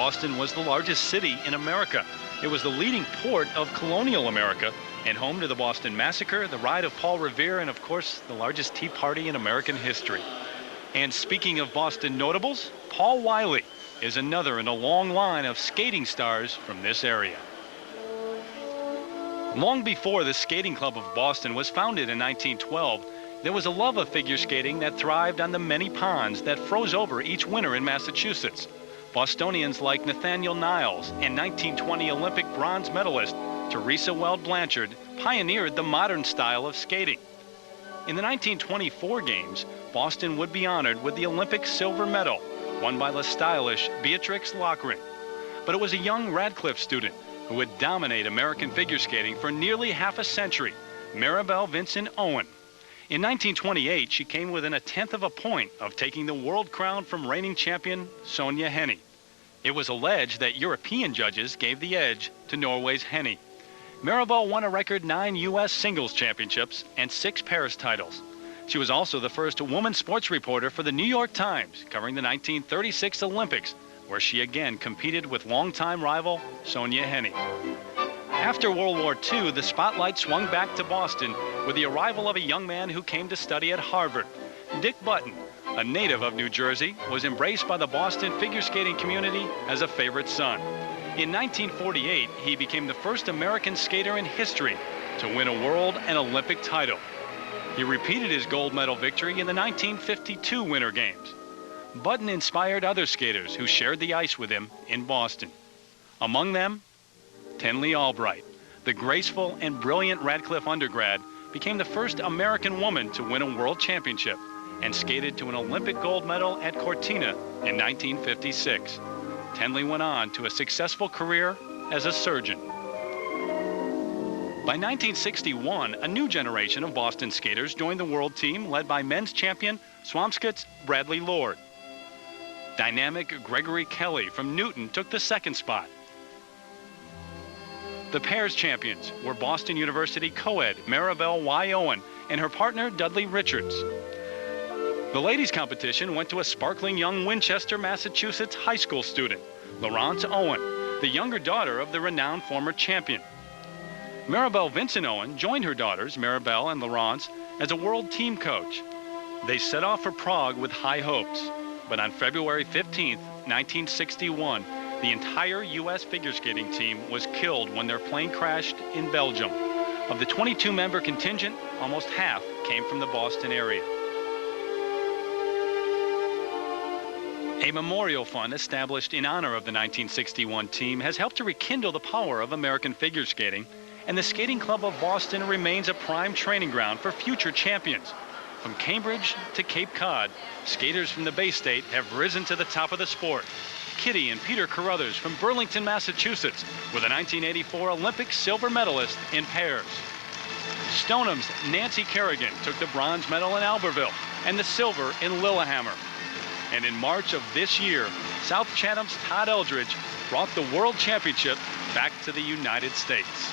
Boston was the largest city in America. It was the leading port of colonial America and home to the Boston Massacre, the ride of Paul Revere, and of course, the largest tea party in American history. And speaking of Boston notables, Paul Wiley is another in a long line of skating stars from this area. Long before the Skating Club of Boston was founded in 1912, there was a love of figure skating that thrived on the many ponds that froze over each winter in Massachusetts. Bostonians like Nathaniel Niles and 1920 Olympic bronze medalist Teresa Weld Blanchard pioneered the modern style of skating. In the 1924 games, Boston would be honored with the Olympic silver medal, won by the stylish Beatrix Lochran. But it was a young Radcliffe student who would dominate American figure skating for nearly half a century, Maribel Vinson Owen. In 1928, she came within 1/10 of a point of taking the world crown from reigning champion Sonja Henie. It was alleged that European judges gave the edge to Norway's Henie. Maribel won a record 9 U.S. singles championships and 6 Paris titles. She was also the first woman sports reporter for the New York Times, covering the 1936 Olympics, where she again competed with longtime rival Sonja Henie. After World War II, the spotlight swung back to Boston with the arrival of a young man who came to study at Harvard. Dick Button, a native of New Jersey, was embraced by the Boston figure skating community as a favorite son. In 1948, he became the first American skater in history to win a world and Olympic title. He repeated his gold medal victory in the 1952 Winter Games. Button inspired other skaters who shared the ice with him in Boston. Among them, Tenley Albright, the graceful and brilliant Radcliffe undergrad, became the first American woman to win a world championship and skated to an Olympic gold medal at Cortina in 1956. Tenley went on to a successful career as a surgeon. By 1961, a new generation of Boston skaters joined the world team led by men's champion Swampscott's Bradley Lord. Dynamic Gregory Kelly from Newton took the second spot. The pairs champions were Boston University co-ed Maribel Y. Owen and her partner Dudley Richards. The ladies' competition went to a sparkling young Winchester, Massachusetts high school student, Laurence Owen, the younger daughter of the renowned former champion. Maribel Vinson Owen joined her daughters, Maribel and Laurence, as a world team coach. They set off for Prague with high hopes, but on February 15, 1961, the entire U.S. figure skating team was killed when their plane crashed in Belgium. Of the 22-member contingent, almost half came from the Boston area. A memorial fund established in honor of the 1961 team has helped to rekindle the power of American figure skating, and the Skating Club of Boston remains a prime training ground for future champions. From Cambridge to Cape Cod, skaters from the Bay State have risen to the top of the sport. Kitty and Peter Carruthers from Burlington, Massachusetts, were the 1984 Olympic silver medalist in pairs. Stoneham's Nancy Kerrigan took the bronze medal in Albertville and the silver in Lillehammer. And in March of this year, South Chatham's Todd Eldridge brought the World Championship back to the United States.